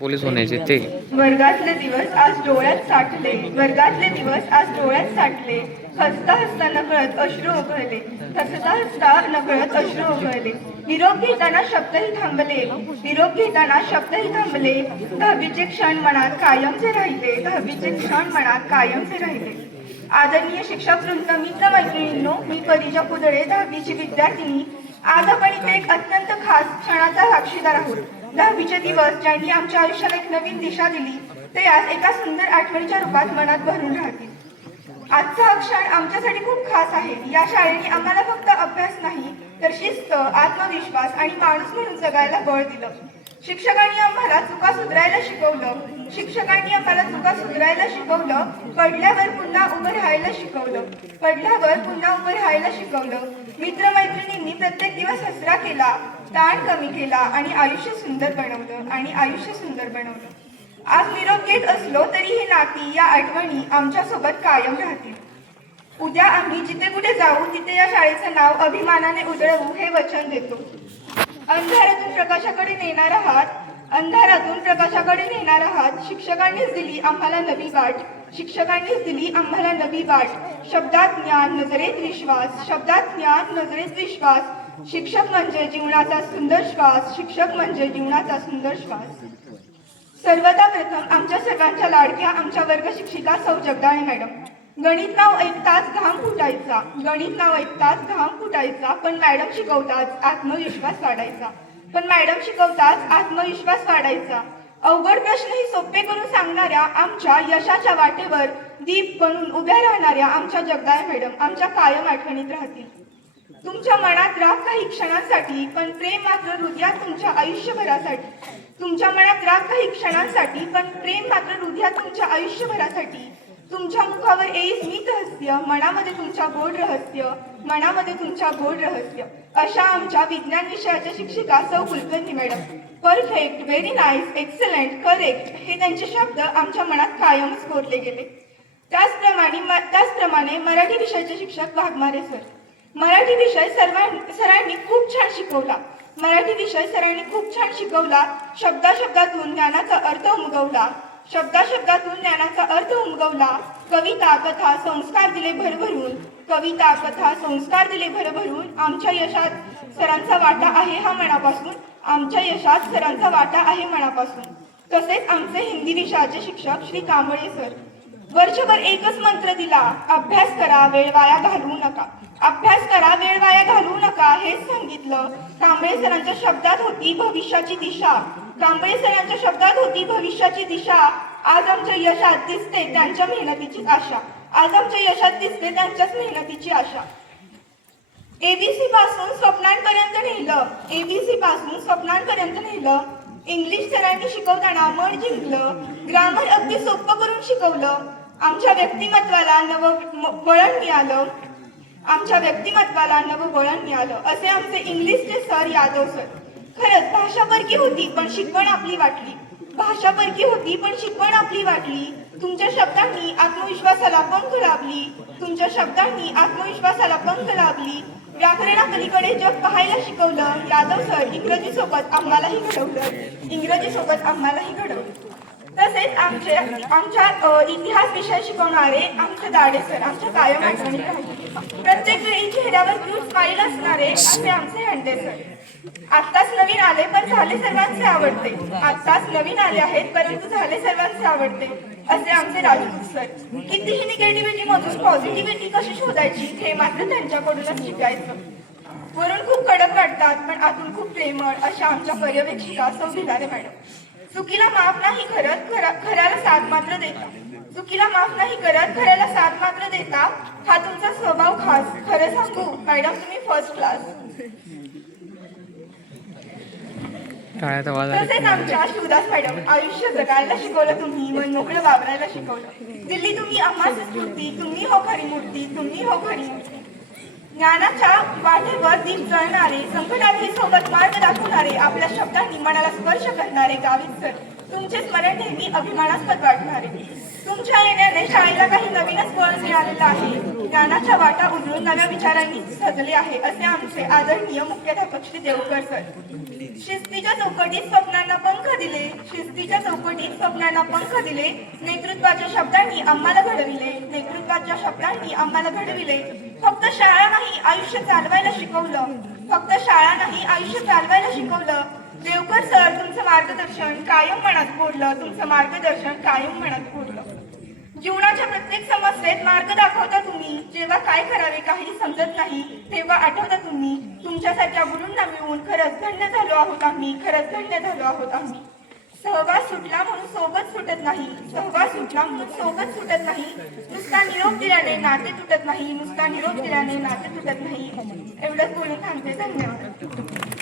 Police होण्याचे ते. वर्गातले दिवस आज डोळ्यात साठले. वर्गातले दिवस आज डोळ्यात साठले. हसता हसता नकळत अश्रू ओघळले हसता हसता नकळत अश्रू ओघळले निरोप घेताना शब्दही थांबले. निरोप घेताना शब्दही थांबले. दहावीचे क्षण मनात कायमचे राहिले. दहावीचे क्षण मनात कायमचे राहिले. आदरणीय शिक्षक वृंद मित्र मैत्रिणींनो मी परिजा कुदळे दहावीची विद्यार्थिनी. आज आपण इथे एक अत्यंत खास क्षणाचा साक्षीदार आहोत. दहावीचे दिवस ज्यांनी आमच्या आयुष्याला एक नवीन दिशा दिली ते आज एका सुंदर आठवणीच्या रूपात मनात भरून राहतील. आजचा हा क्षण आमच्यासाठी खूप खास आहे. या शाळेने आम्हाला फक्त अभ्यास नाही तर शिस्त आत्मविश्वास आणि माणूस म्हणून जगायला बळ दिलं. शिक्षकांनी आम्हाला चुका सुधारायला शिकवलं. शिक्षकांनी आम्हाला चुका सुधारायला शिकवलं. पडल्यावर पुन्हा उभं राहायला शिकवलं. पडल्यावर पुन्हा उभं राहायला शिकवलं. मित्रमैत्रिणींनी प्रत्येक दिवस हसरा केला ताण कमी केला आणि आयुष्य सुंदर बनवलं आणि आयुष्य सुंदर बनवलं. आज निरोप घेत असलो तरी हे नाती या आठवणी आमच्यासोबत कायम राहतील. उद्या आम्ही जिथे कुठे जाऊ तिथे या शाळेचं नाव अभिमानाने उजळवू हे वचन देतो. अंधारातून प्रकाशाकडे नेणार आहात. अंधारातून प्रकाशाकडे नेणार आहात. शिक्षकांनीच दिली आम्हाला नवी वाट. शिक्षकांनीच दिली आम्हाला नवी वाट. शब्दात ज्ञान नजरेत विश्वास. शब्दात ज्ञान नजरेत विश्वास. शिक्षक म्हणजे जीवनाचा सुंदर श्वास. शिक्षक म्हणजे जीवनाचा सुंदर श्वास. सर्वदा प्रथम आमच्या सर्वांच्या लाडक्या आमच्या वर्ग शिक्षिका सौ जगदाळे मॅडम. गणित नाव ऐकताच घाम फुटायचा. गणित नाव ऐकताच घाम फुटायचा. पण मॅडम शिकवताच आत्मविश्वास वाढायचा. पण मॅडम शिकवताच आत्मविश्वास वाढायचा. अवघड प्रश्नही सोपे करून सांगणाऱ्या आमच्या यशाच्या वाटेवर दीप बनून उभ्या राहणाऱ्या आमच्या जगदाय मॅडम आमच्या कायम आठवणीत राहतील. तुमच्या मनात राग काही क्षणांसाठी पण प्रेम मात्र हृदयात तुमच्या आयुष्यभरासाठी. तुमच्या मनात राग काही क्षणांसाठी पण प्रेम मात्र हृदयात तुमच्या आयुष्यभरासाठी. तुमच्या मुखावर येई स्मित रहस्य मनामध्ये तुमच्या गोड रहस्य मनामध्ये तुमच्या गोड रहस्य. अशा आमच्या विज्ञान विषयाच्या शिक्षिका सौ Kulkarni madam. Perfect very nice excellent correct हे त्यांचे शब्द आमच्या मनात कायमच कोरले गेले. त्याचप्रमाणे त्याचप्रमाणे मराठी विषयाचे शिक्षक वाघमारे सर. मराठी विषय सर्वांनी सरांनी खूप छान शिकवला. मराठी विषय सरांनी खूप छान शिकवला. शब्दाशब्दातून ज्ञानाचा अर्थ उमगवला. शब्दाशब्दातून ज्ञानाचा अर्थ उमगवला. कविता कथा संस्कार दिले भरभरून. कविता कथा संस्कार दिले भरभरून आमच्या यशात सरांचा वाटा आहे हा मनापासून. आमच्या यशात सरांचा वाटा आहे मनापासून. तसेच आमचे हिंदी विषयाचे शिक्षक श्री कांबळे सर. वर्षभर एकच मंत्र दिला अभ्यास करा वेळ वाया घालवू नका. अभ्यास करा वेळ वाया घालवू नका हेच सांगितलं. कांबळे सरांच्या शब्दात होती भविष्याची दिशा. कांबळे सरांच्या शब्दात होती भविष्याची दिशा. आज आमच्या यशात दिसते त्यांच्या मेहनतीची आशा. आज आमच्या यशात दिसते त्यांच्याच मेहनतीची आशा. एबीसी पासून स्वप्नांपर्यंत नेलं. एबीसी पासून स्वप्नांपर्यंत नेलं. इंग्लिश सरांनी शिकवताना मन जिंकलं ग्रामर अगदी सोपं करून शिकवलं आमच्या व्यक्तिमत्वाला नव म- वळण मिळालं. आमच्या व्यक्तिमत्वाला नवं वळण मिळालं असे आमचे इंग्लिशचे सर यादव सर. खरंच भाषा परकी होती पण शिकवण आपली वाटली. भाषा परकी होती पण शिकवण आपली वाटली. तुमच्या शब्दांनी आत्मविश्वासाला पण खराबली तुमच्या शब्दांनी आत्मविश्वासाला पंख लाभली. व्याकरणापलीकडे जग पाहायला शिकवलं. यादव सर इंग्रजी सोबत आम्हालाही घडवलं. इंग्रजी सोबत आम्हालाही घडवलं. तसेच आमचे आमच्या इतिहास विषय शिकवणारे आमचे दाडे सर आमच्या कायम आठवणी राहिले प्रत्येक वेळी चेहऱ्यावर ग्रुप स्माईल असणारे असे आमचे हंडे सर आत्ताच नवीन आले पण झाले सर्वांचे आवडते. आत्ताच नवीन आले आहेत परंतु झाले सर्वांचे आवडते असे आमचे राजपूत सर. कितीही निगेटिव्हिटी मधून पॉझिटिव्हिटी कशी शोधायची हे मात्र त्यांच्याकडूनच शिकायचं. वरून खूप कडक वाटतात पण आतून खूप प्रेमळ अशा आमच्या पर्यवेक्षिका सौ भिलारे मॅडम. चुकीला माफ नाही करत खऱ्याला साथ मात्र देता. चुकीला माफ नाही करत खऱ्याला साथ मात्र देता हा तुमचा स्वभाव खास. खरं सांगू मॅडम तुम्ही फर्स्ट क्लास टाळ्याचा आवाज तसेच आमच्या शिवदास मॅडम आयुष्य जगायला शिकवलं तुम्ही मन मोकळं वावरायला शिकवलं. दिल्ली तुम्ही आम्हा स्फूर्ती तुम्ही हो खरी मूर्ती तुम्ही हो खरी मूर्ती ज्ञानाच्या वाटेवर दीप जळणारे संकटातही सोबत मार्ग दाखवणारे आपल्या शब्दांनी मनाला स्पर्श करणारे गावित सर तुमचे स्मरण नेहमी अभिमानास्पद वाटणारे. तुमच्या येण्याने शाळेला काही नवीनच बळ मिळालेलं आहे. ज्ञानाच्या वाटा उजळून नव्या विचारांनी सजले आहे असे आमचे आदरणीय मुख्याध्यापक श्री देवकर सर. शिस्तीच्या चौकटीत स्वप्नांना पंख दिले. शिस्तीच्या चौकटीत स्वप्नांना पंख दिले. नेतृत्वाच्या शब्दांनी आम्हाला घडविले. नेतृत्वाच्या शब्दांनी आम्हाला घडविले. फक्त शाळा नाही आयुष्य चालवायला शिकवलं. फक्त शाळा नाही आयुष्य चालवायला शिकवलं. देवकर सर तुमचं मार्गदर्शन कायम मनात कोरलं. तुमचं मार्गदर्शन कायम मनात कोरलं. जीवनाच्या प्रत्येक समस्येत मार्ग दाखवता तुम्ही. जेव्हा काय करावे काही समजत नाही तेव्हा आठवता तुम्ही. तुमच्यासारख्या गुरूंना मिळून खरंच धन्य झालो आहोत आम्ही. खरंच धन्य झालो आहोत आम्ही. सहवास सुटला म्हणून सोबत सुटत नाही. सहवास सुटला म्हणून सोबत सुटत नाही. नुसता निरोप दिल्याने नाते तुटत नाही. नुसता निरोप दिल्याने नाते तुटत नाही. एवढंच बोलून थांबते. धन्यवाद.